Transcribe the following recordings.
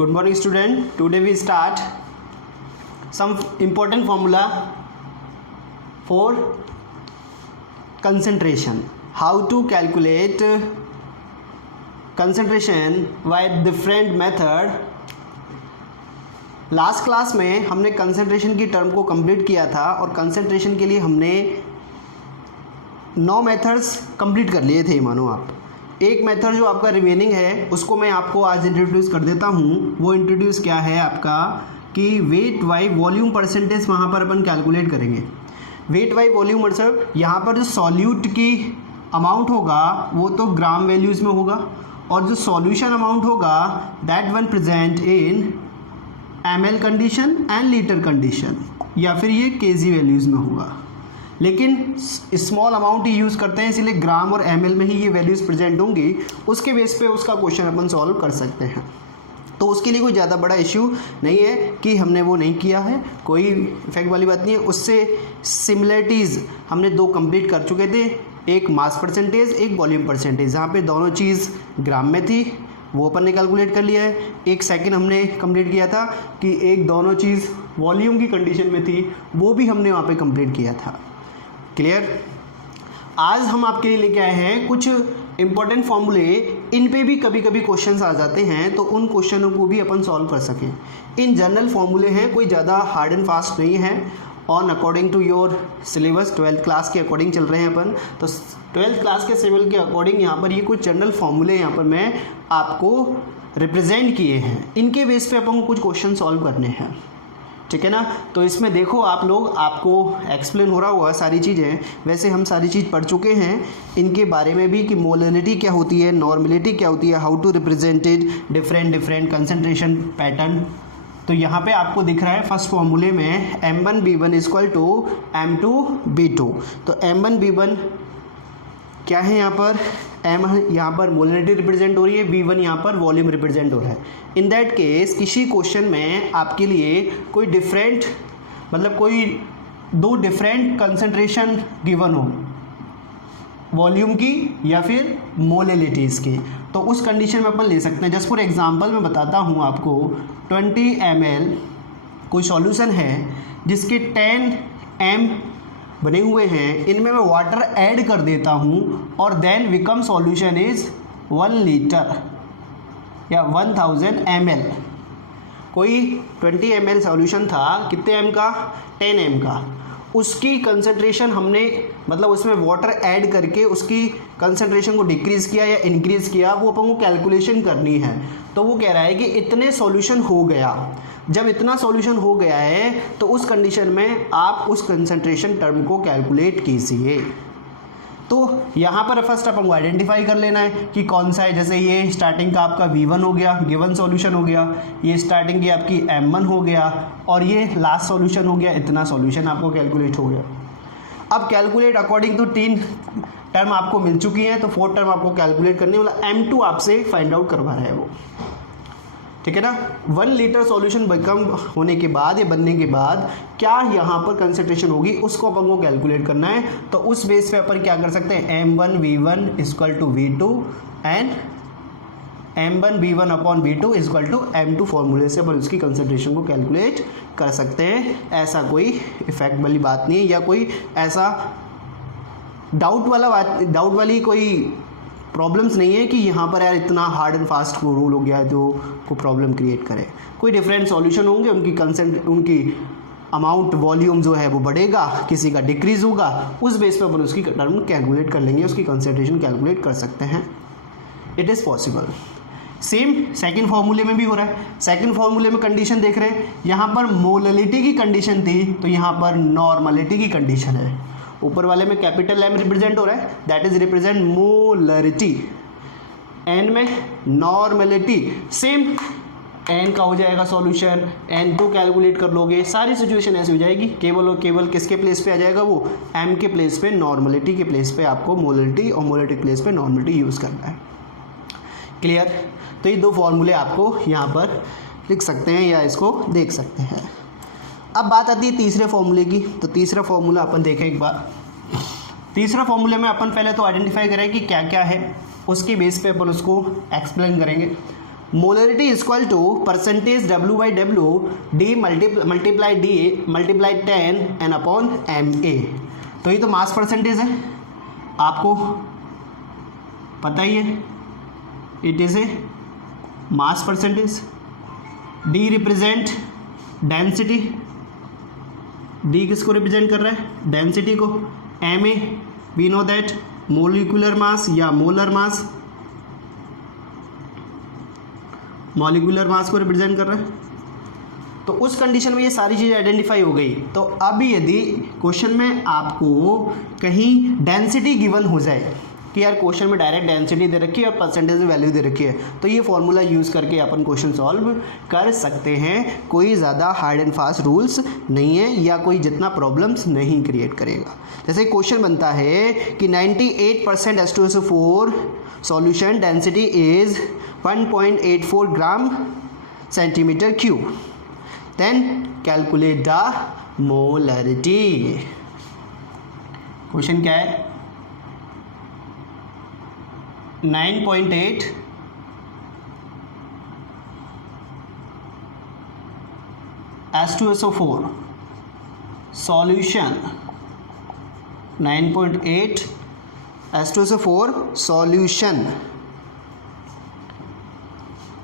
Good morning student. Today we start some important formula for concentration. How to calculate concentration by different method. Last class में हमने concentration की term को complete किया था और concentration के लिए हमने 9 मेथड्स कंप्लीट कर लिए थे। मानो आप एक मेथड जो आपका रिमेनिंग है उसको मैं आपको आज इंट्रोड्यूस कर देता हूँ। वो इंट्रोड्यूस क्या है आपका कि वेट बाई वॉल्यूम परसेंटेज वहाँ पर अपन कैलकुलेट करेंगे। वेट बाई वॉल्यूम मतलब यहाँ पर जो सॉल्यूट की अमाउंट होगा वो तो ग्राम वैल्यूज़ में होगा और जो सॉल्यूशन अमाउंट होगा that one present in ml condition and litre condition या फिर ये kg वैल्यूज़ में होगा, लेकिन स्मॉल अमाउंट ही यूज़ करते हैं इसलिए ग्राम और ml में ही ये वैल्यूज़ प्रेजेंट होंगी। उसके बेस पे उसका क्वेश्चन अपन सॉल्व कर सकते हैं। तो उसके लिए कोई ज़्यादा बड़ा इश्यू नहीं है कि हमने वो नहीं किया है, कोई इफेक्ट वाली बात नहीं है। उससे सिमिलरिटीज़ हमने 2 कंप्लीट कर चुके थे, एक मास परसेंटेज एक वॉल्यूम परसेंटेज, जहाँ पे दोनों चीज़ ग्राम में थी वो अपन ने कैलकुलेट कर लिया है। एक सेकंड हमने कंप्लीट किया था कि एक दोनों चीज़ वॉल्यूम की कंडीशन में थी, वो भी हमने वहाँ पे कंप्लीट किया था। क्लियर। आज हम आपके लिए लेके आए हैं कुछ इंपॉर्टेंट फॉर्मूले, इन पे भी कभी कभी क्वेश्चंस आ जाते हैं तो उन क्वेश्चनों को भी अपन सॉल्व कर सकें। इन जनरल फॉर्मूले हैं, कोई ज़्यादा हार्ड एंड फास्ट नहीं है। On according to your syllabus 12th class के अकॉर्डिंग चल रहे हैं अपन, तो 12th क्लास के सिलेबस के अकॉर्डिंग यहाँ पर ये कुछ जनरल फॉर्मूले यहाँ पर मैं आपको रिप्रेजेंट किए हैं। इनके बेस पे अपन को कुछ क्वेश्चन सॉल्व करने हैं, ठीक है ना। तो इसमें देखो आप लोग, आपको एक्सप्लेन हो रहा होगा सारी चीज़ें। वैसे हम सारी चीज़ पढ़ चुके हैं इनके बारे में भी कि मोलरिटी क्या होती है, नॉर्मलिटी क्या होती है, how to represented different concentration pattern. तो यहाँ पे आपको दिख रहा है फर्स्ट फॉर्मूले में m1b1 इक्वल टू m2b2। तो m1b1 क्या है यहाँ पर, m यहाँ पर मोलरिटी रिप्रेजेंट हो रही है, b1 यहाँ पर वॉल्यूम रिप्रेजेंट हो रहा है। इन दैट केस किसी क्वेश्चन में आपके लिए कोई डिफरेंट मतलब कोई 2 डिफरेंट कंसंट्रेशन गिवन हो, वॉल्यूम की या फिर मोलरिटीज़ की, तो उस कंडीशन में अपन ले सकते हैं। जस्ट फॉर एग्जांपल मैं बताता हूँ आपको, 20 ml कोई सॉल्यूशन है जिसके 10 m बने हुए हैं, इनमें मैं वाटर ऐड कर देता हूँ और then become solution is 1 litre या 1000 ml। कोई 20 ml सॉल्यूशन था, कितने m का, 10 m का, उसकी कंसंट्रेशन हमने मतलब उसमें वाटर ऐड करके उसकी कंसंट्रेशन को डिक्रीज़ किया या इंक्रीज़ किया, वो अपन को कैलकुलेशन करनी है। तो वो कह रहा है कि इतने सॉल्यूशन हो गया। जब इतना सॉल्यूशन हो गया है तो उस कंडीशन में आप उस कंसंट्रेशन टर्म को कैलकुलेट कीजिए। तो यहाँ पर फर्स्ट अपन को आइडेंटिफाई कर लेना है कि कौन सा है। जैसे ये स्टार्टिंग का आपका V1 हो गया, गिवन सॉल्यूशन हो गया, ये स्टार्टिंग की आपकी M1 हो गया और ये लास्ट सॉल्यूशन हो गया, इतना सॉल्यूशन आपको कैलकुलेट हो गया। अब कैलकुलेट अकॉर्डिंग टू 3 टर्म आपको मिल चुकी हैं, तो 4th टर्म आपको कैलकुलेट करने वाला M2 आपसे फाइंड आउट करवा रहा है वो, ठीक है ना। 1 लीटर सॉल्यूशन बिकम होने के बाद या बनने के बाद क्या यहाँ पर कंसंट्रेशन होगी उसको अपन को कैलकुलेट करना है। तो उस बेस पे अपन क्या कर सकते हैं, m1v1 equal to v2 and m1v1 upon v2 equal to m2 फॉर्मूले से अपन उसकी कंसंट्रेशन को कैलकुलेट कर सकते हैं। ऐसा कोई इफेक्ट वाली बात नहीं है या कोई ऐसा डाउट वाली कोई प्रॉब्लम्स नहीं है कि यहाँ पर यार इतना हार्ड एंड फास्ट को रूल हो गया है तो को प्रॉब्लम क्रिएट करे। कोई डिफरेंट सॉल्यूशन होंगे, उनकी अमाउंट वॉल्यूम जो है वो बढ़ेगा, किसी का डिक्रीज होगा, उस बेस पे अपन उसकी टर्म कैलकुलेट कर लेंगे, उसकी कंसंट्रेशन कैलकुलेट कर सकते हैं। It is possible. Same second फार्मूले में भी हो रहा है। सेकंड फार्मूले में कंडीशन देख रहे हैं, यहाँ पर मोलरिटी की कंडीशन थी तो यहाँ पर नॉर्मलिटी की कंडीशन है। ऊपर वाले में कैपिटल M रिप्रेजेंट हो रहा है, that is represent molarity, N में नॉर्मलिटी। सेम N का हो जाएगा सॉल्यूशन, N2 कैलकुलेट कर लोगे, सारी सिचुएशन ऐसी हो जाएगी। केवल और केवल किसके प्लेस पे आ जाएगा, वो M के प्लेस पे, नॉर्मलिटी के प्लेस पे आपको मोलरिटी और मोलरिटी के प्लेस पे नॉर्मलिटी यूज़ करना है। क्लियर। तो ये 2 फॉर्मूले आपको यहाँ पर लिख सकते हैं या इसको देख सकते हैं। अब बात आती है तीसरे फॉर्मूले की। तो तीसरा फॉर्मूला अपन देखें एक बार। तीसरा फॉर्मूले में अपन पहले तो आइडेंटिफाई करें कि क्या क्या है, उसके बेस पे अपन उसको एक्सप्लेन करेंगे। Molarity equal to percentage W/W D multiply 10 N upon MA। तो ये तो मास परसेंटेज है, आपको पता ही है, it is a mass percentage. D represent density, D किसको रिप्रेजेंट कर रहा है? डेंसिटी को। MA we know that molecular mass या मोलर मास, मॉलिक्यूलर मास को रिप्रेजेंट कर रहा है। तो उस कंडीशन में ये सारी चीज़ें आइडेंटिफाई हो गई। तो अब यदि क्वेश्चन में आपको कहीं डेंसिटी गिवन हो जाए कि यार क्वेश्चन में डायरेक्ट डेंसिटी दे रखी है और परसेंटेज वैल्यू दे रखी है, तो ये फॉर्मूला यूज़ करके अपन क्वेश्चन सॉल्व कर सकते हैं। कोई ज़्यादा हार्ड एंड फास्ट रूल्स नहीं है या कोई जितना प्रॉब्लम्स नहीं क्रिएट करेगा। जैसे क्वेश्चन बनता है कि 98% H2SO4 solution density is 1.84 gram centimetre cube, then calculate the molarity. Question क्या है? 9.8 H2SO4 solution, 9.8 H2SO4 solution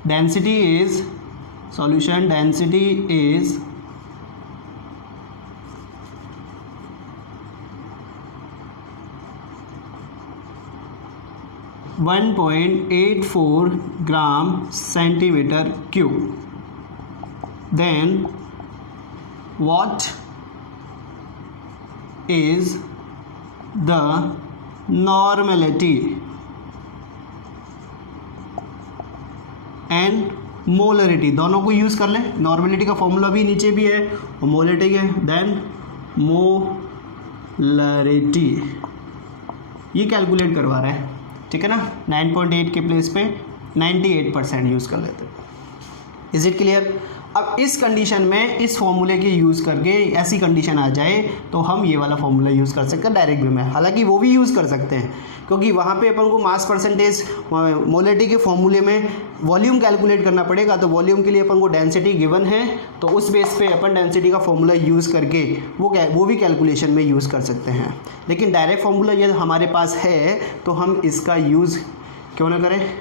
density is, solution density is 1.84 gram centimetre cube. Then what is the normality and molarity, दोनों को use कर लें। Normality का formula भी नीचे भी है और मोलरिटी के, देन मोलरिटी ये कैलकुलेट करवा रहा है, ठीक है ना। 9.8 के प्लेस पे 98% यूज़ कर लेते हैं। Is it clear? अब इस कंडीशन में इस फॉर्मूले के यूज़ करके ऐसी कंडीशन आ जाए तो हम ये वाला फॉर्मूला यूज़ कर सकते हैं डायरेक्ट वे में। हालांकि वो भी यूज़ कर सकते हैं क्योंकि वहाँ पे अपन को मास परसेंटेज मोलरिटी के फॉर्मूले में वॉल्यूम कैलकुलेट करना पड़ेगा। तो वॉल्यूम के लिए अपन को डेंसिटी गिवन है, तो उस बेस पे अपन डेंसिटी का फॉर्मूला यूज़ करके वो भी कैलकुलेशन में यूज़ कर सकते हैं। लेकिन डायरेक्ट फॉर्मूला यदि हमारे पास है तो हम इसका यूज़ क्यों ना करें,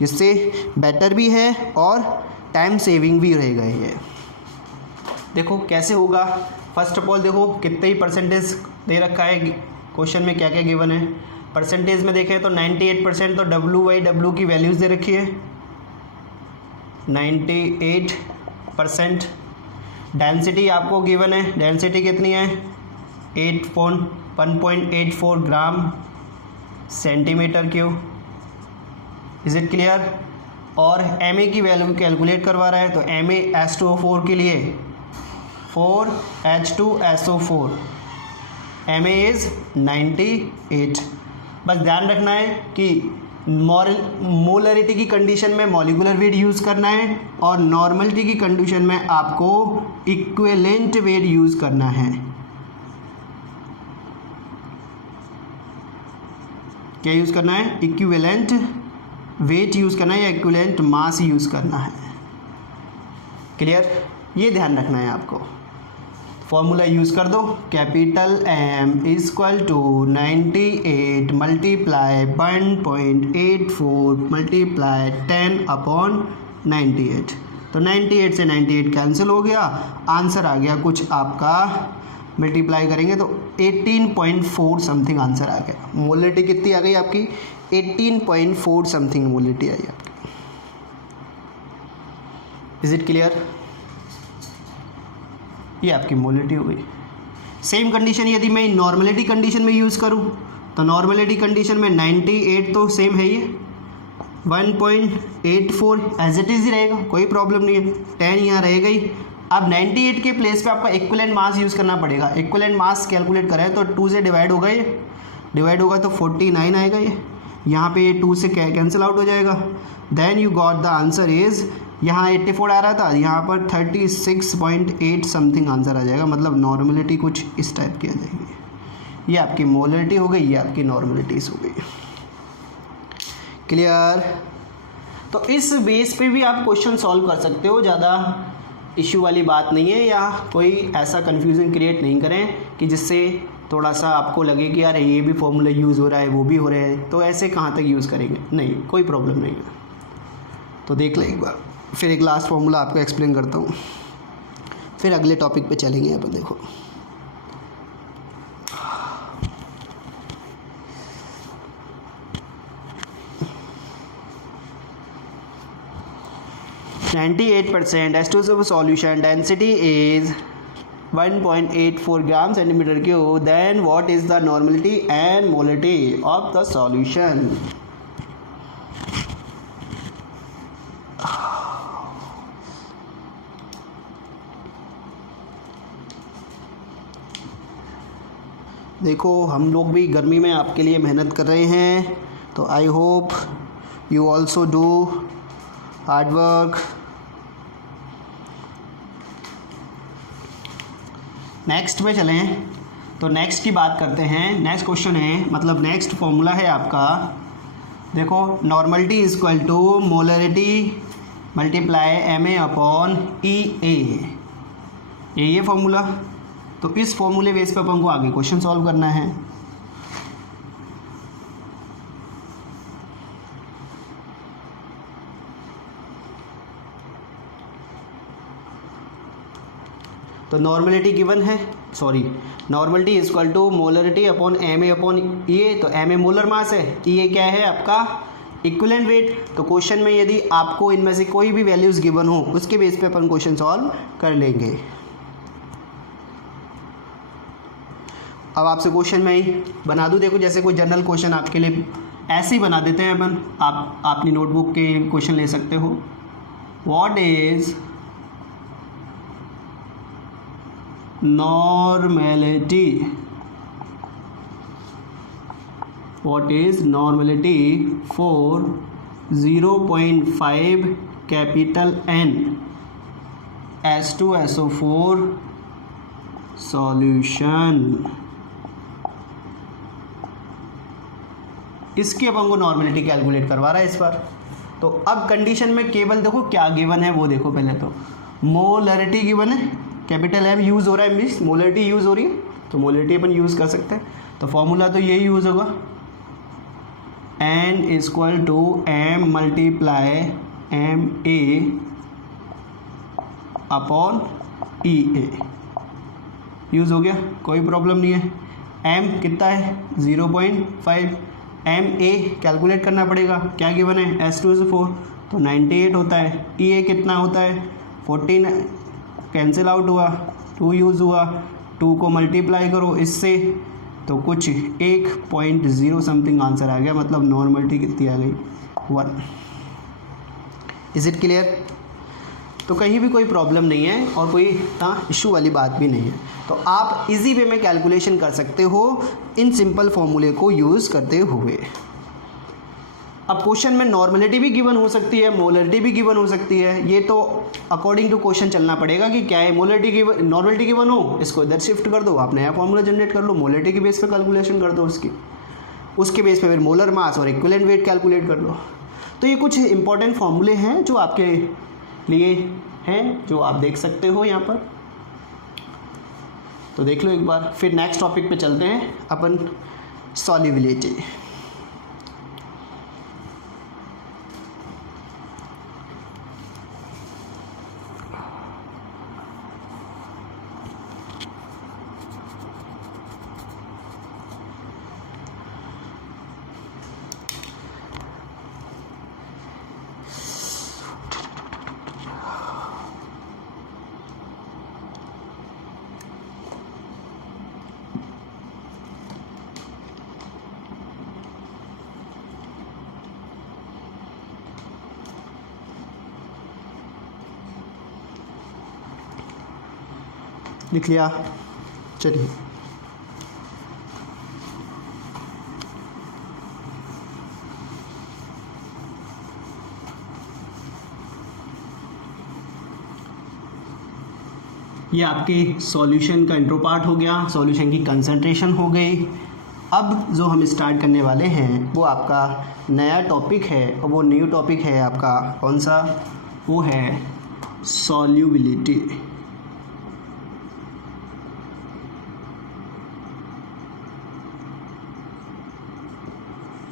जिससे बेटर भी है और टाइम सेविंग भी रहेगा। ये देखो कैसे होगा। फर्स्ट ऑफ ऑल देखो कितने ही परसेंटेज दे रखा है क्वेश्चन में, क्या क्या गिवन है। परसेंटेज में देखें तो 98%, तो W/W की वैल्यूज़ दे रखी है 98%। डेंसिटी आपको गिवन है, डेंसिटी कितनी है 1.84 gram centimetre cube. Is it clear? और MA की वैल्यू कैलकुलेट करवा रहा है, तो MA H2O4 के लिए 4H2SO4 MA इज़ 98। बस ध्यान रखना है कि मोलरिटी की कंडीशन में मॉलिक्यूलर वेट यूज़ करना है और नॉर्मलिटी की कंडीशन में आपको इक्विवेलेंट वेट यूज़ करना है। क्या यूज़ करना है? इक्विवेलेंट वेट यूज़ करना है या इक्विवेलेंट मास यूज़ करना है। क्लियर? ये ध्यान रखना है आपको। फॉर्मूला यूज़ कर दो, capital M equal to 98 multiply 1.84 multiply 10 upon 98। तो 98 से 98 कैंसिल हो गया, आंसर आ गया कुछ आपका, मल्टीप्लाई करेंगे तो 18.4 समथिंग आंसर आ गया। मोलरिटी कितनी आ गई आपकी? 18.4 समथिंग मोलरिटी आई आपकी। Is it clear? ये आपकी मोलरिटी हो गई। सेम कंडीशन यदि मैं नॉर्मलिटी कंडीशन में यूज़ करूँ तो नॉर्मलिटी कंडीशन में 98 तो सेम है, ये 1.84 एज इट इज़ ही रहेगा, कोई प्रॉब्लम नहीं है, 10 यहाँ रहेगा ही। अब 98 के प्लेस पे आपका इक्विवेलेंट मास यूज़ करना पड़ेगा। इक्विवेलेंट मास कैलकुलेट करें तो 2 से डिवाइड होगा, ये डिवाइड होगा तो 49 आएगा, ये यहाँ पे ये 2 से कैंसिल आउट हो जाएगा। Then you got the answer is, यहाँ 84 आ रहा था, यहाँ पर 36.8 समथिंग आंसर आ जाएगा। मतलब नॉर्मलिटी कुछ इस टाइप की आ जाएगी। ये आपकी मोलरिटी हो गई, ये आपकी नॉर्मलिटीज़ हो गई। क्लियर? तो इस बेस पे भी आप क्वेश्चन सॉल्व कर सकते हो, ज़्यादा इश्यू वाली बात नहीं है, या कोई ऐसा कन्फ्यूज़न क्रिएट नहीं करें कि जिससे थोड़ा सा आपको लगे कि यार ये भी फॉर्मूला यूज़ हो रहा है वो भी हो रहे हैं, तो ऐसे कहाँ तक यूज़ करेंगे, नहीं कोई प्रॉब्लम नहीं है। तो देख लें एक बार, फिर एक लास्ट फॉर्मूला आपको एक्सप्लेन करता हूँ, फिर अगले टॉपिक पे चलेंगे अपन। देखो 98% H2SO solution density is 1.84 gram centimeter cube. Then what is the normality and molarity of the solution? देखो हम लोग भी गर्मी में आपके लिए मेहनत कर रहे हैं, तो I hope you also do hard work. Next पे चलें, तो नेक्स्ट की बात करते हैं। नेक्स्ट क्वेश्चन है, मतलब नेक्स्ट फॉर्मूला है आपका, देखो normality is equal to molarity multiply MA upon EA, ये फॉर्मूला। तो इस फॉर्मूले बेस पे अपन को आगे क्वेश्चन सॉल्व करना है। तो नॉर्मलिटी गिवन है, sorry normality is equal to molarity upon MA upon EA। तो MA मोलर मास है, EA क्या है आपका इक्विवेलेंट वेट। तो क्वेश्चन में यदि आपको इनमें से कोई भी वैल्यूज़ गिवन हो उसके बेस पे अपन क्वेश्चन सॉल्व कर लेंगे। अब आपसे क्वेश्चन में ही बना दूँ, देखो जैसे कोई जनरल क्वेश्चन आपके लिए ऐसे ही बना देते हैं अपन, आप अपनी नोटबुक के क्वेश्चन ले सकते हो। What is normality, what is normality for 0.5 capital N H2SO4 solution. इसकी अपन को नॉर्मेलिटी कैलकुलेट करवा रहा है इस बार। तो अब कंडीशन में केवल देखो क्या गिवन है वो देखो, पहले तो मोलरिटी गिवन है, कैपिटल M यूज़ हो रहा है, मीन्स मोलरिटी यूज़ हो रही है, तो मोलरिटी अपन यूज़ कर सकते हैं। तो फॉर्मूला तो यही यूज़ होगा, N equal to M multiply MA upon EA, use हो गया, कोई प्रॉब्लम नहीं है। M कितना है 0.5, MA कैलकुलेट करना पड़ेगा, क्या गिवन है H2SO4, तो 98 होता है। EA कितना होता है 14, कैंसिल आउट हुआ, 2 यूज़ हुआ, 2 को मल्टीप्लाई करो इससे तो कुछ 1.0 समथिंग आंसर आ गया, मतलब नॉर्मलिटी कितनी आ गई 1। Is it clear? तो कहीं भी कोई प्रॉब्लम नहीं है और कोई इशू वाली बात भी नहीं है। तो आप इजी वे में कैलकुलेशन कर सकते हो इन सिंपल फॉर्मूले को यूज़ करते हुए। अब क्वेश्चन में नॉर्मलिटी भी गिवन हो सकती है, मोलरिटी भी गिवन हो सकती है, ये तो अकॉर्डिंग टू क्वेश्चन चलना पड़ेगा कि क्या है। मोलरिटी गिवन, नॉर्मलिटी गिवन हो, इसको इधर शिफ्ट कर दो, आप नया फॉर्मूला जनरेट कर लो, मोलरिटी के बेस पे कैलकुलेशन कर दो उसके बेस पे फिर मोलर मास और इक्विवेलेंट वेट कैलकुलेट कर लो। तो ये कुछ इंपॉर्टेंट फॉर्मूले हैं जो आपके लिए हैं, जो आप देख सकते हो यहाँ पर। तो देख लो एक बार, फिर नेक्स्ट टॉपिक पे चलते हैं अपन, सॉल्युबिलिटी। लिख लिया, चलिए ये आपके सॉल्यूशन का इंट्रो पार्ट हो गया, सॉल्यूशन की कंसंट्रेशन हो गई, अब जो हम स्टार्ट करने वाले हैं वो आपका नया टॉपिक है, और वो न्यू टॉपिक है आपका कौन सा, वो है solubility.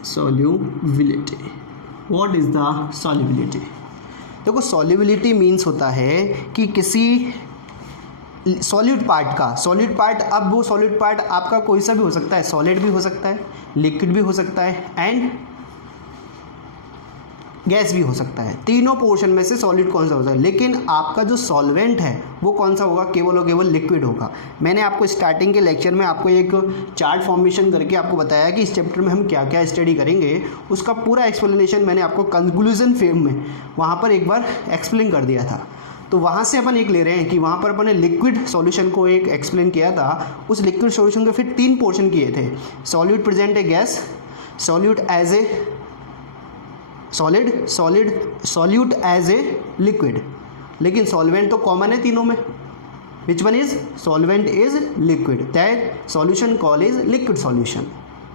Solubility, what is the solubility? देखो सॉल्युबिलिटी मीन्स होता है कि किसी सॉलिड पार्ट का, सॉलिड पार्ट, अब वो सॉलिड पार्ट आपका कोई सा भी हो सकता है, सॉलिड भी हो सकता है, लिक्विड भी हो सकता है एंड गैस भी हो सकता है। तीनों पोर्शन में से सॉलिड कौन सा होता है, लेकिन आपका जो सॉल्वेंट है वो कौन सा होगा, केवल और केवल लिक्विड होगा। मैंने आपको स्टार्टिंग के लेक्चर में आपको एक चार्ट फॉर्मेशन करके आपको बताया कि इस चैप्टर में हम क्या क्या स्टडी करेंगे, उसका पूरा एक्सप्लेनेशन मैंने आपको कंक्लूजन फेम में वहाँ पर एक बार एक्सप्लेन कर दिया था। तो वहाँ से अपन एक ले रहे हैं कि वहाँ पर अपन ने लिक्विड सॉल्यूशन को एक एक्सप्लेन किया था। उस लिक्विड सॉल्यूशन को फिर 3 पोर्शन किए थे, solute present a gas, solute as a solute as a liquid, लेकिन सॉल्वेंट तो कॉमन है तीनों में, which one is solvent is liquid, that solution call is liquid solution.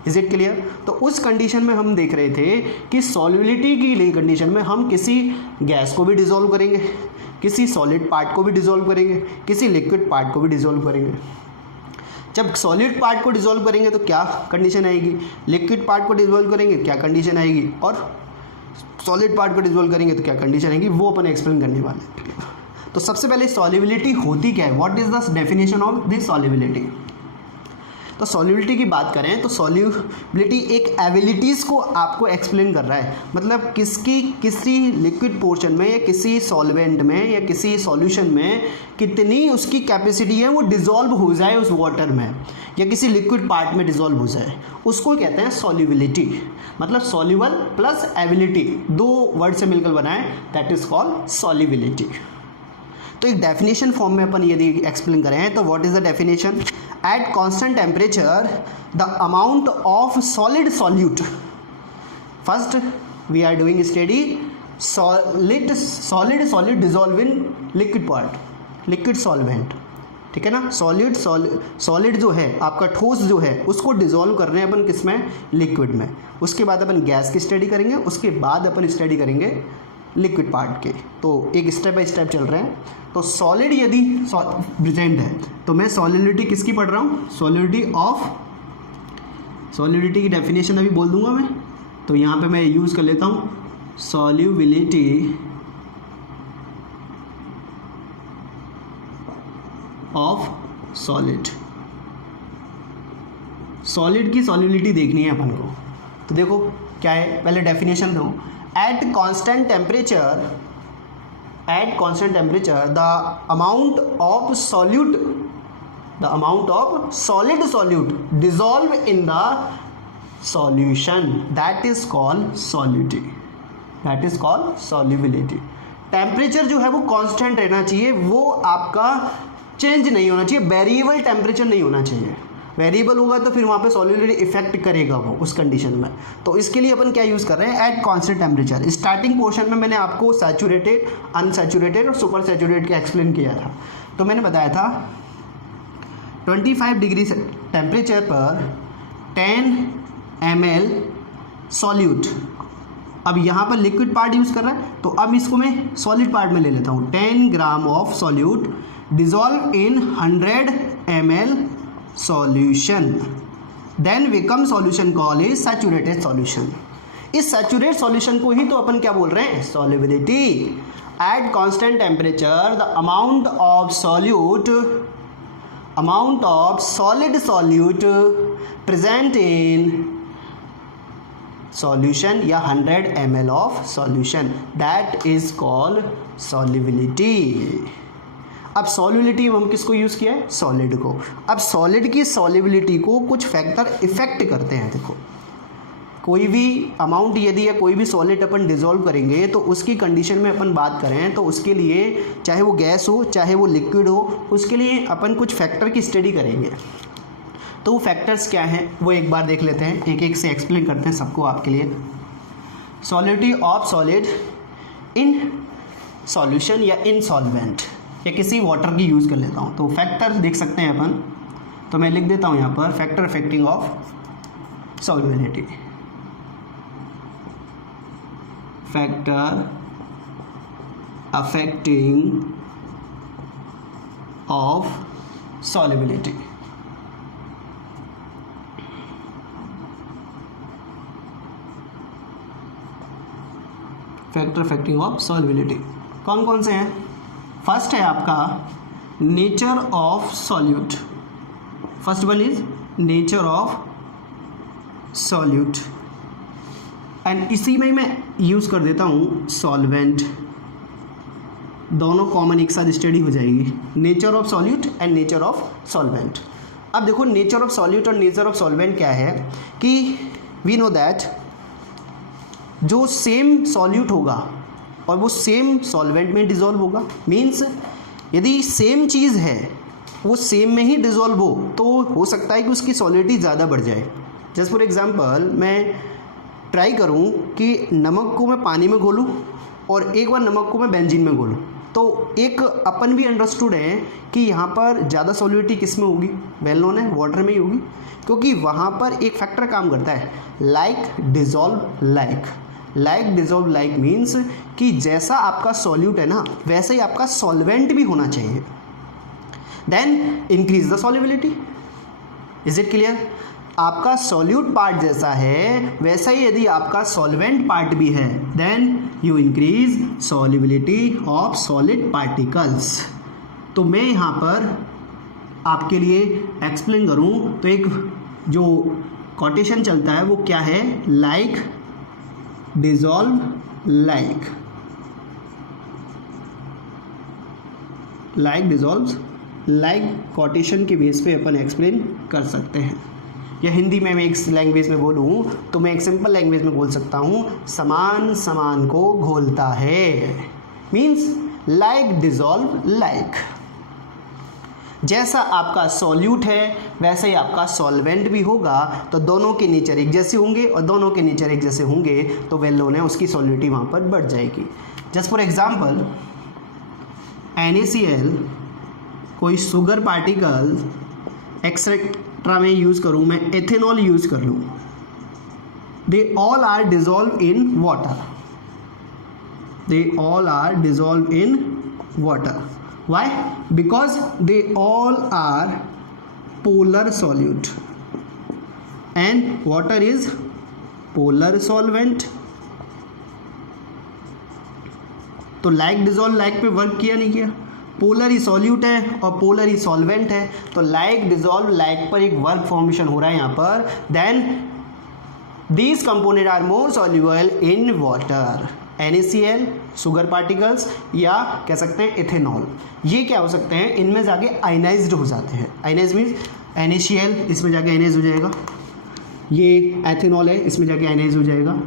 Is it clear? तो उस कंडीशन में हम देख रहे थे कि सॉल्युबिलिटी की कंडीशन में हम किसी गैस को भी डिसॉल्व करेंगे, किसी सॉलिड पार्ट को भी डिसॉल्व करेंगे, किसी लिक्विड पार्ट को भी डिसॉल्व करेंगे। जब सॉलिड पार्ट को डिसॉल्व करेंगे तो क्या कंडीशन आएगी, लिक्विड पार्ट को डिसॉल्व करेंगे क्या कंडीशन आएगी, और सॉलिड पार्ट को डिसॉल्व करेंगे तो क्या कंडीशन आएगी, वो अपन एक्सप्लेन करने वाले हैं। तो सबसे पहले सॉल्युबिलिटी होती क्या है, what is the definition of this solubility? तो सॉल्युबिलिटी की बात करें तो सॉल्युबिलिटी एक एबिलिटीज़ को आपको एक्सप्लेन कर रहा है, मतलब किसी लिक्विड पोर्शन में या किसी सॉल्वेंट में या किसी सॉल्यूशन में कितनी उसकी कैपेसिटी है वो डिसॉल्व हो जाए उस वाटर में या किसी लिक्विड पार्ट में डिसॉल्व हो जाए, उसको कहते हैं सॉल्युबिलिटी। मतलब सॉल्युबल प्लस एबिलिटी 2 वर्ड से मिलकर बना है, दैट इज कॉल्ड सॉल्युबिलिटी। तो एक डेफिनेशन फॉर्म में अपन यदि एक्सप्लेन करें तो what is the definition, at constant temperature the amount of solid solute, first we are doing study solid dissolve in liquid part, liquid solvent, ठीक है ना। Solid जो है आपका ठोस जो है उसको डिसॉल्व कर रहे हैं अपन किस में, लिक्विड में। उसके बाद अपन गैस की स्टडी करेंगे, उसके बाद अपन स्टडी करेंगे लिक्विड पार्ट के। तो एक स्टेप बाय स्टेप चल रहे हैं। तो सॉलिड यदि प्रेजेंट है तो मैं सॉल्युबिलिटी किसकी पढ़ रहा हूँ, सॉल्युबिलिटी की डेफिनेशन अभी बोल दूंगा मैं। तो यहाँ पे मैं यूज़ कर लेता हूँ सॉल्युबिलिटी ऑफ सॉलिड। सॉलिड की सॉल्युबिलिटी देखनी है अपन को, तो देखो क्या है, पहले डेफिनेशन दो। At constant temperature, the amount of solid solute dissolve in the solution, that is called solubility, that is called solubility। Temperature जो है वो कांस्टेंट रहना चाहिए, वो आपका चेंज नहीं होना चाहिए, वेरिएबल टेम्परेचर नहीं होना चाहिए। वेरिएबल होगा तो फिर वहाँ पे सॉल्युबिलिटी इफेक्ट करेगा वो उस कंडीशन में। तो इसके लिए अपन क्या यूज़ कर रहे हैं, at constant temperature. Starting portion में मैंने आपको सैचुरेटेड, अनसैचुरेटेड और सुपर सैचुरेटेड का एक्सप्लेन किया था। तो मैंने बताया था 25 डिग्री टेम्परेचर पर 10 ml सॉल्यूट। अब यहाँ पर लिक्विड पार्ट यूज़ कर रहा है, तो अब इसको मैं सॉलिड पार्ट में ले लेता हूँ। 10 gram of solute dissolve in 100 ml solution, then become solution called is saturated solution। इस सैचुरेट सॉल्यूशन को ही तो अपन क्या बोल रहे हैं, solubility. At constant temperature the amount of solid solute present in solution या 100 ml of solution, that is called solubility. अब solubility हम किसको यूज़ किया है, सॉलिड को। अब सॉलिड की सॉल्युबिलिटी को कुछ फैक्टर इफेक्ट करते हैं। देखो कोई भी अमाउंट यदि या कोई भी सॉलिड अपन डिसॉल्व करेंगे तो उसकी कंडीशन में अपन बात करें तो उसके लिए चाहे वो गैस हो चाहे वो लिक्विड हो, उसके लिए अपन कुछ फैक्टर की स्टडी करेंगे। तो वो फैक्टर्स क्या हैं वो एक बार देख लेते हैं, एक एक से एक्सप्लेन करते हैं सबको आपके लिए। Solubility of solid in solution या इन सॉल्वेंट या किसी वाटर की यूज़ कर लेता हूँ। तो फैक्टर देख सकते हैं अपन, तो मैं लिख देता हूँ यहाँ पर factor affecting of solubility. Factor affecting of solubility. Factor affecting of solubility कौन कौन से हैं? फर्स्ट है आपका nature of solute. First one is nature of solute and इसी में मैं यूज़ कर देता हूँ सॉल्वेंट. दोनों कॉमन एक साथ स्टडी हो जाएगी, nature of solute and nature of solvent. अब देखो नेचर ऑफ सॉल्यूट और नेचर ऑफ सॉल्वेंट क्या है कि वी नो दैट जो सेम सॉल्यूट होगा और वो सेम सॉल्वेंट में डिज़ोल्व होगा. मीन्स यदि सेम चीज़ है वो सेम में ही डिज़ोल्व हो तो हो सकता है कि उसकी सॉलिडिटी ज़्यादा बढ़ जाए. जस्ट फॉर एग्जांपल मैं ट्राई करूं कि नमक को मैं पानी में घोलूं और एक बार नमक को मैं बेंजीन में घोलूं, तो एक अपन भी अंडरस्टूड है कि यहाँ पर ज़्यादा सॉलिडिटी किस में होगी? वेल नोन है वाटर में ही होगी, क्योंकि वहाँ पर एक फैक्टर काम करता है like dissolve like. Like dissolve like means कि जैसा आपका सॉल्यूट है ना वैसे ही आपका सॉल्वेंट भी होना चाहिए. Then increase the solubility. Is it clear? आपका सॉल्यूट पार्ट जैसा है वैसा ही यदि आपका सॉल्वेंट पार्ट भी है then you increase solubility of solid particles. तो मैं यहाँ पर आपके लिए एक्सप्लेन करूँ तो एक जो कोटेशन चलता है वो क्या है? Like dissolve like. Like dissolve like quotation के बेस पे अपन एक्सप्लेन कर सकते हैं. या हिंदी में मैं एक लैंग्वेज में बोलूँ तो मैं एक सिंपल लैंग्वेज में बोल सकता हूँ समान समान को घोलता है. Means like dissolve like. जैसा आपका सॉल्यूट है वैसे ही आपका सॉल्वेंट भी होगा, तो दोनों के नेचर एक जैसे होंगे और दोनों के नेचर एक जैसे होंगे तो वेल नोन है उसकी सॉल्युबिलिटी वहाँ पर बढ़ जाएगी. जस्ट फॉर एग्जांपल NaCl कोई शुगर पार्टिकल एक्सेट्रा में यूज़ करूँ, मैं एथेनॉल यूज़ कर लूँ, they all are dissolve in water. They all are dissolve in water. Why? Because they all are polar solute and water is polar solvent. तो like dissolve like पे work किया नहीं किया? Polar ही solute है और polar ही solvent है, तो like dissolve like पर एक वर्क फॉर्मेशन हो रहा है यहाँ पर. Then these component are more soluble in water. NaCl sugar particles या कह सकते हैं इथेनॉल, ये क्या हो सकते हैं? इनमें जाके आयनाइज्ड हो जाते हैं. आयनाइज मीन्स NaCl इसमें जाके आयनाइज हो जाएगा, ये एथेनॉल है इसमें जाके आयनाइज हो जाएगा.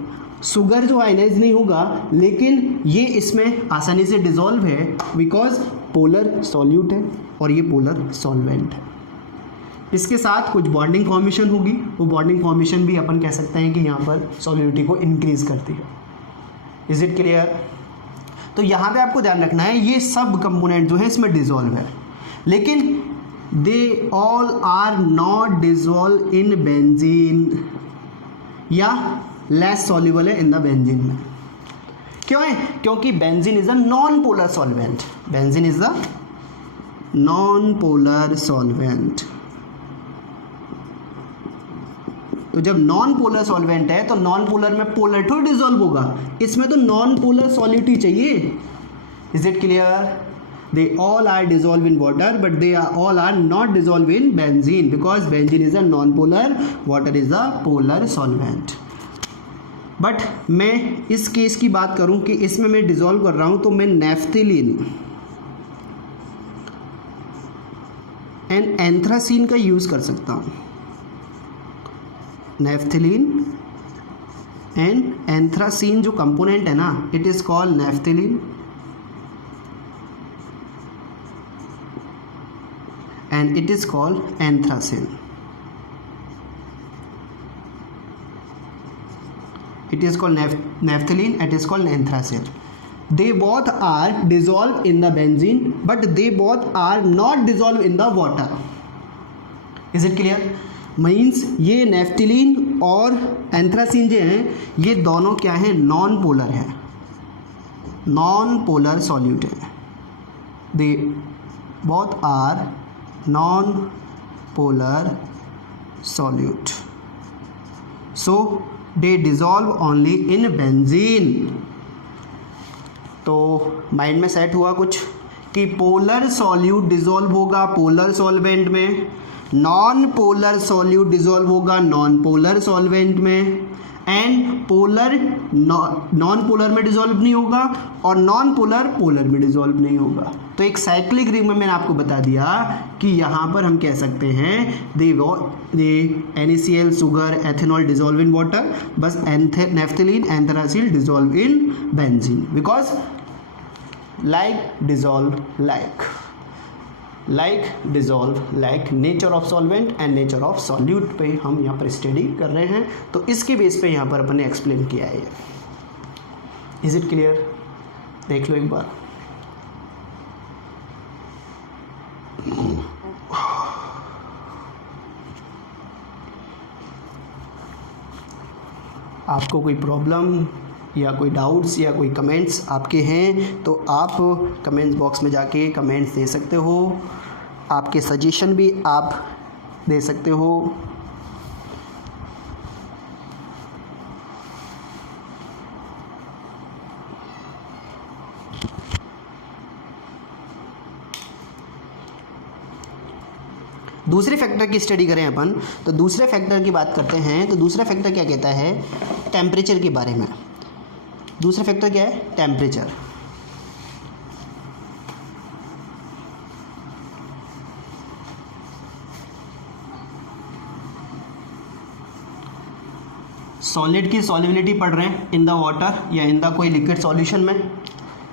शुगर जो आयनाइज नहीं होगा लेकिन ये इसमें आसानी से डिज़ोल्व है बिकॉज पोलर सॉल्यूट है और ये पोलर सॉल्वेंट है. इसके साथ कुछ बॉन्डिंग फॉर्मेशन होगी, वो बॉन्डिंग फॉर्मेशन भी अपन कह सकते हैं कि यहाँ पर सॉल्युबिलिटी को इंक्रीज करती है. Is it clear? तो यहाँ पे आपको ध्यान रखना है ये सब कंपोनेंट जो है इसमें डिज़ोल्व है, लेकिन they all are not dissolve in benzene या लेस सॉल्युबल है इन द बेंजीन में. क्यों है? क्योंकि benzene is a non polar solvent. Benzene is the non polar solvent. तो जब नॉन पोलर सॉल्वेंट है तो नॉन पोलर में पोलर थोड़ी डिजोल्व होगा, इसमें तो नॉन पोलर सॉल्युबिलिटी चाहिए. Is it clear? They all are dissolve in water but they are all are not dissolve in benzene because benzene is a non polar, water is a polar solvent. But मैं इस case की बात करूं कि इसमें मैं dissolve कर रहा हूं तो मैं नेफ्थलीन एंड एंथ्रासीन का यूज़ कर सकता हूं. नेफ्थलीन एंड एंथ्रासीन जो कंपोनेंट है ना, it is called naphthalene and it is called anthracene. It is called naphthalene, it is called anthracene. They both are dissolved in the benzene, but they both are not dissolved in the water. Is it clear? Means ये naphthalene और anthracene जो हैं ये दोनों क्या हैं, non polar हैं, non polar solute हैं, they both are non polar solute, so they dissolve only in benzene. तो माइंड में सेट हुआ कुछ कि पोलर सॉल्यूट डिजॉल्व होगा पोलर सॉल्वेंट में, नॉन पोलर सॉल्यूट डिजॉल्व होगा नॉन पोलर सॉल्वेंट में, एंड पोलर नॉन पोलर में डिजॉल्व नहीं होगा और नॉन पोलर पोलर में डिजॉल्व नहीं होगा। तो एक साइक्लिक रिंग में मैंने आपको बता दिया कि यहाँ पर हम कह सकते हैं they NaCl sugar ethanol dissolve in water, बस naphthalene anthracene dissolve in benzene, because like dissolve like nature of solvent and nature of solute पे हम यहाँ पर स्टडी कर रहे हैं। तो इसके बेस पे यहाँ पर अपन ने एक्सप्लेन किया है। Is it clear? देख लो एक बार। आपको कोई प्रॉब्लम या कोई डाउट्स या कोई कमेंट्स आपके हैं तो आप कमेंट्स बॉक्स में जाके कमेंट्स दे सकते हो, आपके सजेशन भी आप दे सकते हो। दूसरे फैक्टर की स्टडी करें अपन तो दूसरे फैक्टर की बात करते हैं। तो दूसरा फैक्टर क्या कहता है, टेम्परेचर के बारे में। दूसरा फैक्टर क्या है, टेम्परेचर। सॉलिड की सॉल्युबिलिटी पढ़ रहे हैं इन द वाटर या इन द कोई लिक्विड सॉल्यूशन में,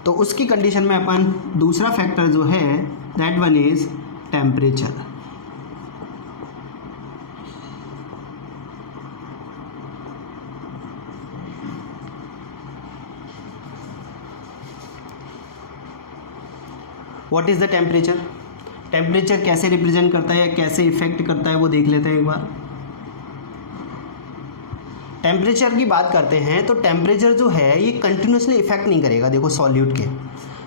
तो उसकी कंडीशन में अपन दूसरा फैक्टर जो है that one is temperature. What is the temperature? Temperature कैसे रिप्रेजेंट करता है या कैसे इफेक्ट करता है वो देख लेते हैं एक बार। टेम्परेचर की बात करते हैं तो टेम्परेचर जो है ये कंटिन्यूसली इफेक्ट नहीं करेगा। देखो सॉल्यूट के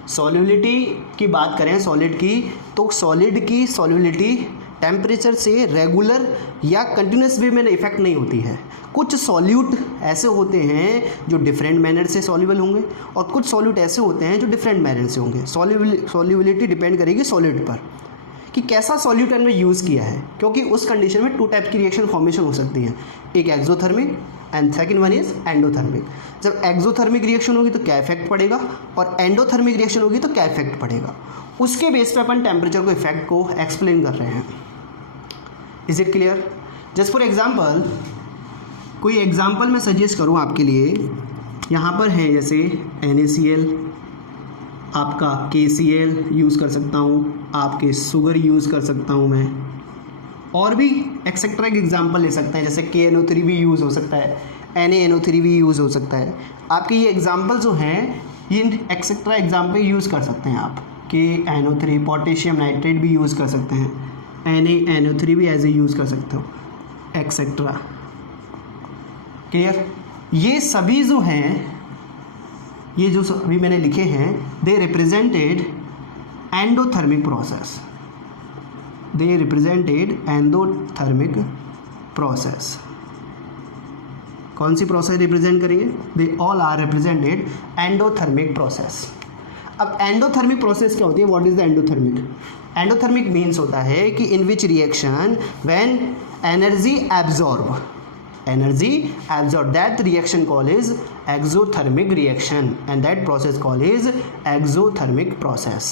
सॉल्युबिलिटी की बात करें सॉलिड की, तो सॉलिड की सॉल्युबिलिटी टेम्परेचर से रेगुलर या कंटिन्यूस वे में इफेक्ट नहीं होती है। कुछ सॉल्यूट ऐसे होते हैं जो डिफरेंट मैनर से सॉल्युबल होंगे और कुछ सॉल्यूट ऐसे होते हैं जो डिफरेंट मैनर से होंगे। सॉल्युबिलिटी डिपेंड करेगी सॉलिड पर कि कैसा सॉल्यूट हमने यूज़ किया है, क्योंकि उस कंडीशन में टू टाइप की रिएक्शन फॉर्मेशन हो सकती है, एक exothermic and second one is endothermic. जब एक्सोथर्मिक रिएक्शन होगी तो क्या इफेक्ट पड़ेगा और एंडोथर्मिक रिएक्शन होगी तो क्या इफेक्ट पड़ेगा, उसके बेस पे अपन टेम्परेचर को इफेक्ट को एक्सप्लेन कर रहे हैं। Is it clear? Just for example, कोई एग्जाम्पल मैं सजेस्ट करूँ आपके लिए, यहाँ पर है जैसे NaCl, आपका KCl यूज़ कर सकता हूँ, आपके शुगर यूज़ कर सकता हूँ मैं, और भी एक्सेट्रा एक एग्जाम्पल ले सकते हैं, जैसे KNO3 भी यूज़ हो सकता है, NaNO3 भी यूज़ हो सकता है। आपके ये एग्जाम्पल जो हैं ये एक्सेट्रा एग्जाम्पल यूज़ कर सकते हैं आप, KNO3, पोटेशियम नाइट्रेट भी यूज़ कर सकते हैं, NaNO3 भी एज ए यूज़ कर सकते हो, एक्सेट्रा। क्लियर? ये सभी जो हैं, ये जो सभी मैंने लिखे हैं, they represented endothermic process, they represented endothermic process. कौन सी प्रोसेस रिप्रेजेंट करेंगे? They all are represented endothermic process. अब एंडोथर्मिक प्रोसेस क्या होती है? What is the endothermic? Endothermic means होता है कि in which reaction when energy absorb that reaction call is exothermic reaction and that process call is exothermic process.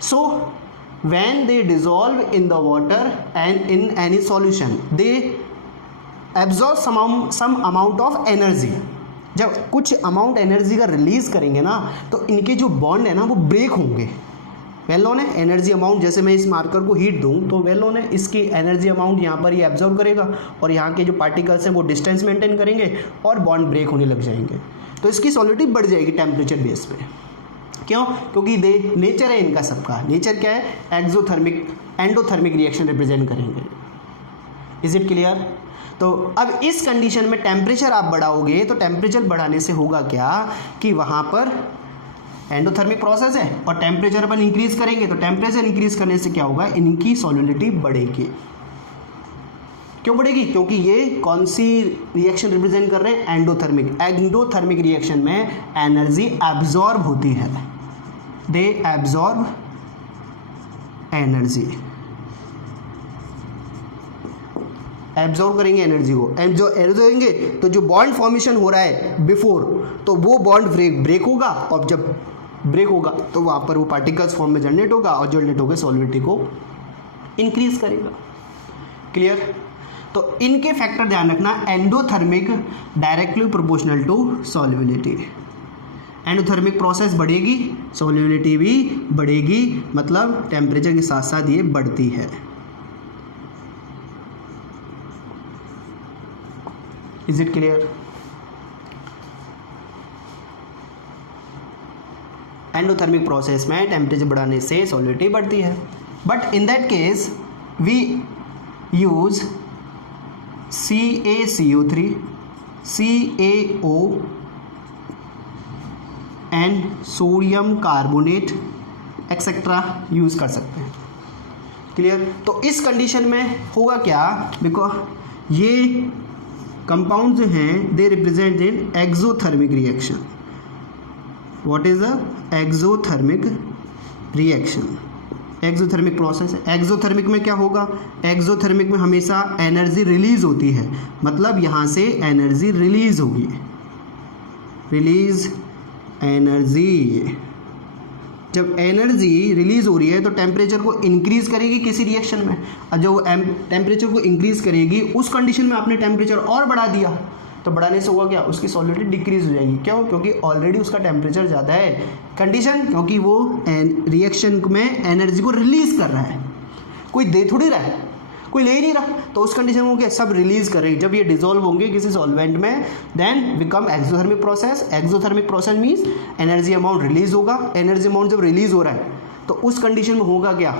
So when they dissolve in the water and in any solution they absorb some amount of energy. जब कुछ amount energy का release करेंगे ना तो इनके जो bond है ना वो ब्रेक होंगे। वेल नोन है एनर्जी अमाउंट, जैसे मैं इस मार्कर को हीट दूं तो वेल नोन है इसकी एनर्जी अमाउंट यहाँ पर ये एब्जॉर्ब करेगा और यहाँ के जो पार्टिकल्स हैं वो डिस्टेंस मेंटेन करेंगे और बॉन्ड ब्रेक होने लग जाएंगे, तो इसकी सॉल्युबिलिटी बढ़ जाएगी टेम्परेचर बेस पे। क्यों? क्योंकि नेचर है इनका सबका, नेचर क्या है? एक्सोथर्मिक एंडोथर्मिक रिएक्शन रिप्रेजेंट करेंगे। Is it clear? तो अब इस कंडीशन में टेम्परेचर आप बढ़ाओगे तो टेम्परेचर बढ़ाने से होगा क्या कि वहाँ पर एंडोथर्मिक प्रोसेस है और टेम्परेचर अपन इंक्रीज करेंगे तो टेम्परेचर इंक्रीज करने से क्या होगा, इनकी सॉल्युबिलिटी बढ़ेगी। क्यों बढ़ेगी? क्योंकि ये कौन सी रिएक्शन रिप्रेजेंट कर रहे हैं, एंडोथर्मिक। एंडोथर्मिक रिएक्शन में एनर्जी एब्जॉर्ब होती है, दे एब्जॉर्ब एनर्जी, एब्जॉर्ब करेंगे एनर्जी को। एब्जॉर्ब करेंगे तो जो बॉन्ड फॉर्मेशन हो रहा है बिफोर, तो वो बॉन्ड ब्रेक होगा और जब ब्रेक होगा तो वहाँ पर वो पार्टिकल्स फॉर्म में जनरेट होगा और जनरेट होकर सॉल्युबिलिटी को इंक्रीज करेगा। क्लियर? तो इनके फैक्टर ध्यान रखना, endothermic directly proportional to solubility. Endothermic process बढ़ेगी, सॉल्युबिलिटी भी बढ़ेगी, मतलब टेम्परेचर के साथ साथ ये बढ़ती है। Is it clear? Endothermic process में टेम्परेचर बढ़ाने से सॉल्युबिलिटी बढ़ती है, but in that case we use CaCO3, CaO and sodium carbonate etcetera use कर सकते हैं। क्लियर? तो इस कंडीशन में होगा क्या, बिकॉज ये कंपाउंड जो हैं they represent in exothermic reaction. What is the exothermic reaction? Exothermic process है। एक्सोथर्मिक में क्या होगा, एक्सोथर्मिक में हमेशा एनर्जी रिलीज होती है, मतलब यहाँ से एनर्जी रिलीज होगी, रिलीज एनर्जी। जब एनर्जी रिलीज हो रही है तो टेम्परेचर को इंक्रीज करेगी किसी रिएक्शन में, और जो टेम्परेचर को इंक्रीज करेगी उस कंडीशन में आपने टेम्परेचर और बढ़ा दिया तो बढ़ाने से होगा क्या, उसकी सॉल्युबिलिटी डिक्रीज हो जाएगी। क्यों? क्योंकि ऑलरेडी उसका टेम्परेचर ज़्यादा है। कंडीशन, क्योंकि वो रिएक्शन में एनर्जी को रिलीज कर रहा है, कोई दे थोड़ी रहा है, कोई ले ही नहीं रहा, तो उस कंडीशन में क्या, सब रिलीज करेंगे। जब ये डिसॉल्व होंगे किसी सॉल्वेंट में, then become exothermic process. Exothermic process means energy amount release होगा। एनर्जी अमाउंट जब रिलीज हो रहा है तो उस कंडीशन में होगा क्या,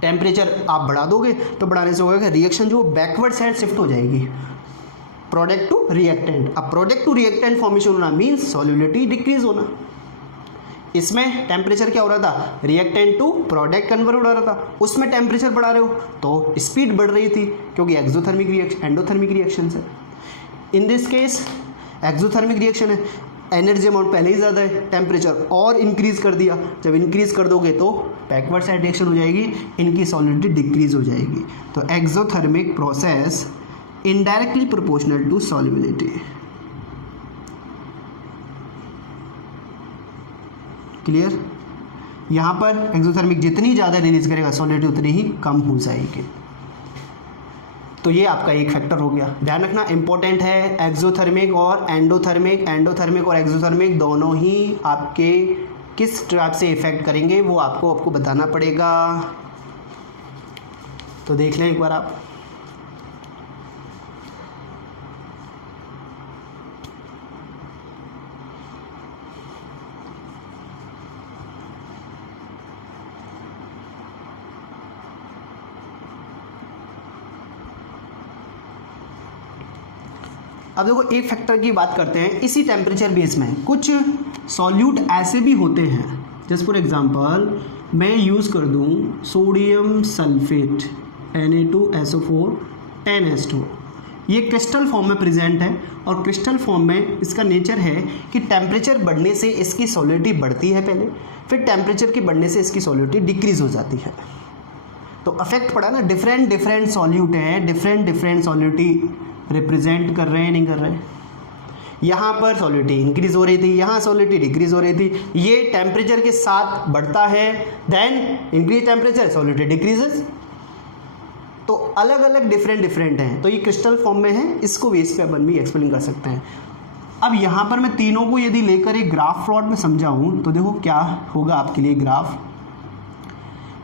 टेम्परेचर आप बढ़ा दोगे तो बढ़ाने से होगा कि रिएक्शन जो बैकवर्ड साइड शिफ्ट हो जाएगी, प्रोडक्ट टू रिएक्टेंट। अब प्रोडक्ट टू रिएक्टेंट फॉर्मेशन होना मीन्स सॉल्युबिलिटी डिक्रीज होना। इसमें टेम्परेचर क्या हो रहा था, रिएक्टेंट टू प्रोडक्ट कन्वर्ट हो रहा था, उसमें टेम्परेचर बढ़ा रहे हो तो स्पीड बढ़ रही थी, क्योंकि एक्सोथर्मिक रिएक्शन एंडोथर्मिक रिएक्शन है। In this case exothermic reaction है, एनर्जी अमाउंट पहले ही ज़्यादा है, टेम्परेचर और इंक्रीज कर दिया। जब इंक्रीज कर दोगे तो बैकवर्ड साइड रिएक्शन हो जाएगी, इनकी सॉल्युबिलिटी डिक्रीज हो जाएगी। तो exothermic process indirectly proportional to solubility. Clear? यहाँ पर एक्सोथर्मिक जितनी ज़्यादा रिलीज करेगा सॉल्युबिलिटी उतनी ही कम हो जाएगी। तो ये आपका एक फैक्टर हो गया, ध्यान रखना इंपॉर्टेंट है। एक्सोथर्मिक और एंडोथर्मिक, एंडोथर्मिक और एक्सोथर्मिक दोनों ही आपके किस टाइप से इफेक्ट करेंगे वो आपको बताना पड़ेगा। तो देख लें एक बार आप। अब देखो एक फैक्टर की बात करते हैं। इसी टेम्परेचर बेस में कुछ सॉल्यूट ऐसे भी होते हैं, जस्ट फॉर एग्जांपल मैं यूज़ कर दूं सोडियम सल्फेट Na2SO4 10H2। ये क्रिस्टल फॉर्म में प्रेजेंट है और क्रिस्टल फॉर्म में इसका नेचर है कि टेम्परेचर बढ़ने से इसकी सॉल्युबिलिटी बढ़ती है पहले, फिर टेम्परेचर के बढ़ने से इसकी सॉल्युबिलिटी डिक्रीज हो जाती है। तो अफेक्ट पड़ा ना, डिफरेंट सॉल्यूट हैं, डिफरेंट सॉल्युबिलिटी रिप्रेजेंट कर रहे हैं, नहीं कर रहे हैं। यहाँ पर सॉल्युबिलिटी इंक्रीज हो रही थी, यहाँ सॉल्युबिलिटी डिक्रीज हो रही थी। ये टेम्परेचर के साथ बढ़ता है, then increase temperature solubility decreases. तो अलग अलग डिफरेंट हैं। तो ये क्रिस्टल फॉर्म में है, इसको बेस पे अपन भी एक्सप्लेन कर सकते हैं। अब यहाँ पर मैं तीनों को यदि लेकर एक ग्राफ प्लॉट में समझाऊँ तो देखो क्या होगा आपके लिए ग्राफ।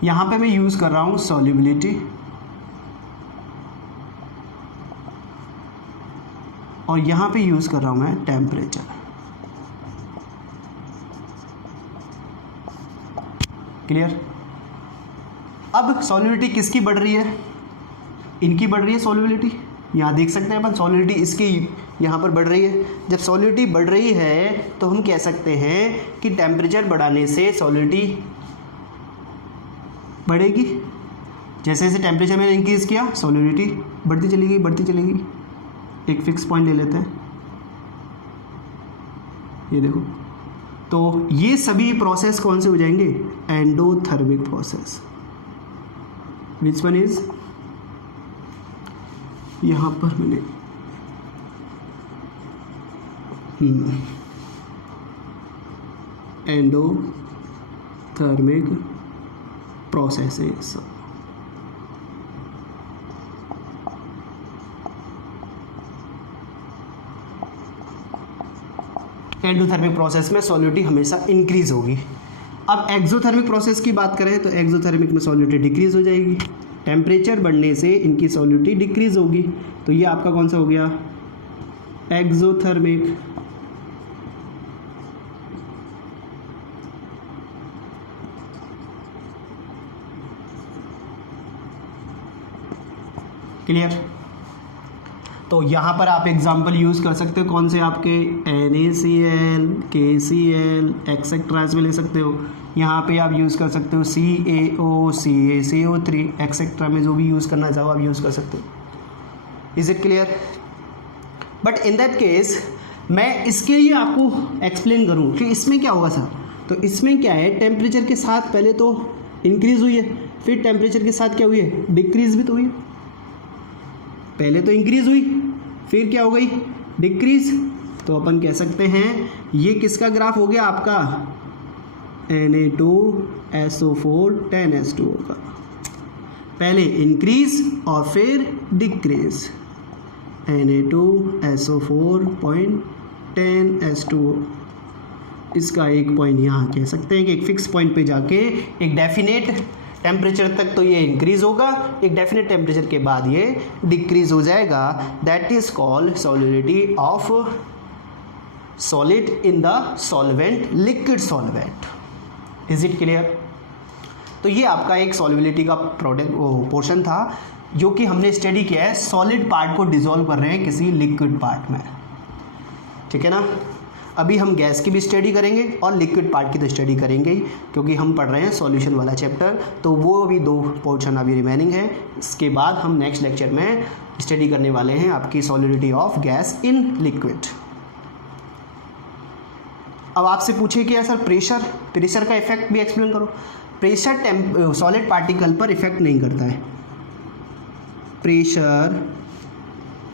यहाँ पे मैं यूज़ कर रहा हूँ सॉल्युबिलिटी और यहाँ पे यूज़ कर रहा हूँ मैं टेम्परेचर। क्लियर? अब सॉल्युबिलिटी किसकी बढ़ रही है, इनकी बढ़ रही है सॉल्युबिलिटी, यहाँ देख सकते हैं अपन सॉलिडिटी इसकी यहाँ पर बढ़ रही है। जब सॉलिडिटी बढ़ रही है तो हम कह सकते हैं कि टेम्परेचर बढ़ाने से सॉलिडिटी बढ़ेगी। जैसे जैसे टेम्परेचर मैंने इंक्रीज़ किया सॉलिडिटी बढ़ती चलेगी। एक फिक्स पॉइंट ले लेते हैं, ये देखो। तो ये सभी प्रोसेस कौन से हो जाएंगे? Endothermic process. Which one is, यहाँ पर मैंने एंडोथर्मिक प्रोसेसेस। एंडोथर्मिक प्रोसेस में सॉलिडिटी हमेशा इंक्रीज होगी। अब एक्सोथर्मिक प्रोसेस की बात करें तो एक्सोथर्मिक में सॉलिडिटी डिक्रीज हो जाएगी। टेम्परेचर बढ़ने से इनकी सॉलिडिटी डिक्रीज होगी। तो ये आपका कौन सा हो गया? एक्सोथर्मिक। क्लियर? तो यहाँ पर आप एग्जाम्पल यूज़ कर सकते हो कौन से आपके NaCl, KCl एक्सेट्रा इसमें ले सकते हो। यहाँ पे आप यूज़ कर सकते हो CaO, CaCO3 एक्सेट्रा में जो भी यूज़ करना चाहो आप यूज़ कर सकते हो। Is it clear? But in that case मैं इसके लिए आपको एक्सप्लेन करूँ कि इसमें क्या होगा सर। तो इसमें क्या है, टेम्परेचर के साथ पहले तो इंक्रीज़ हुई है, फिर टेम्परेचर के साथ क्या हुई है? डिक्रीज़ भी तो हुई है। पहले तो इंक्रीज़ हुई, फिर क्या हो गई? डिक्रीज़। तो अपन कह सकते हैं ये किसका ग्राफ हो गया आपका? Na2SO4 10H2O का। पहले इंक्रीज और फिर डिक्रीज। Na2SO4.10H2O। इसका एक पॉइंट यहाँ कह सकते हैं कि एक फिक्स पॉइंट पे जाके एक डेफिनेट टेम्परेचर तक तो ये इंक्रीज होगा, एक डेफिनेट टेम्परेचर के बाद ये डिक्रीज हो जाएगा। That is called solidity of solid in the solvent, liquid solvent. Is it clear? तो ये आपका एक सॉल्युबिलिटी का प्रोडक्ट पोर्शन था जो कि हमने स्टडी किया है। सॉलिड पार्ट को डिसॉल्व कर रहे हैं किसी लिक्विड पार्ट में, ठीक है ना। अभी हम गैस की भी स्टडी करेंगे और लिक्विड पार्ट की तो स्टडी करेंगे ही, क्योंकि हम पढ़ रहे हैं सॉल्यूशन वाला चैप्टर। तो वो अभी 2 पोर्शन अभी रिमेनिंग है। इसके बाद हम नेक्स्ट लेक्चर में स्टडी करने वाले हैं आपकी solidity of gas in liquid. अब आपसे पूछे कि सर प्रेशर का इफेक्ट भी एक्सप्लेन करो। प्रेशर सॉलिड पार्टिकल पर इफेक्ट नहीं करता है। Pressure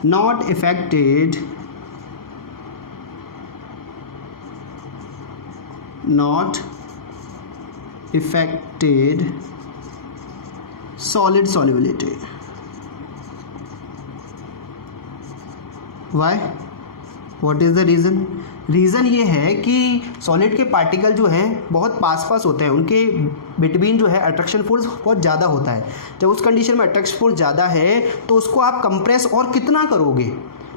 not affected solid solubility. Why? What is the reason? Reason ये है कि सॉलिड के पार्टिकल जो हैं बहुत पास होते हैं, उनके बिटवीन जो है अट्रैक्शन फोर्स बहुत ज़्यादा होता है। जब उस कंडीशन में अट्रैक्शन फोर्स ज़्यादा है तो उसको आप कंप्रेस और कितना करोगे?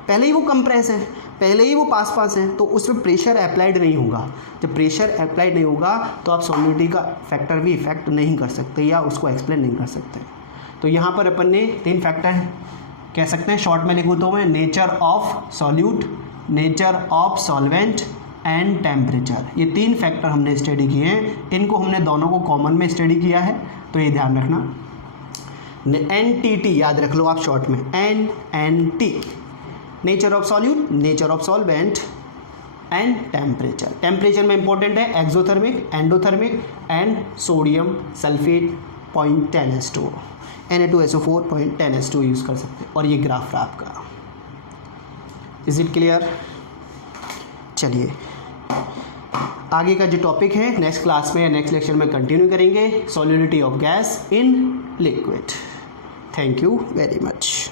पहले ही वो कंप्रेस है, पहले ही वो पास है, तो उसमें प्रेशर अप्लाइड नहीं होगा। जब प्रेशर अप्लाइड नहीं होगा तो आप सॉलिडिटी का फैक्टर भी इफेक्ट नहीं कर सकते या उसको एक्सप्लेन नहीं कर सकते। तो यहाँ पर अपन ने 3 फैक्टर कह सकते हैं, शॉर्ट में लिखूँ तो मैं nature of solute, nature of solvent and temperature, ये 3 फैक्टर हमने स्टडी किए हैं। इनको हमने दोनों को कॉमन में स्टडी किया है, तो ये ध्यान रखना। NTT याद रख लो आप शॉर्ट में, NNT, nature of solute, nature of solvent and temperature. Temperature में इंपॉर्टेंट है exothermic, endothermic and sodium sulphate 0.10H2O, Na2SO4.10H2O use कर सकते हैं। और ये ग्राफ रहा आपका। Is it clear? चलिए आगे का जो टॉपिक है नेक्स्ट क्लास में या नेक्स्ट लेक्चर में कंटिन्यू करेंगे, solidity of gas in liquid. Thank you very much.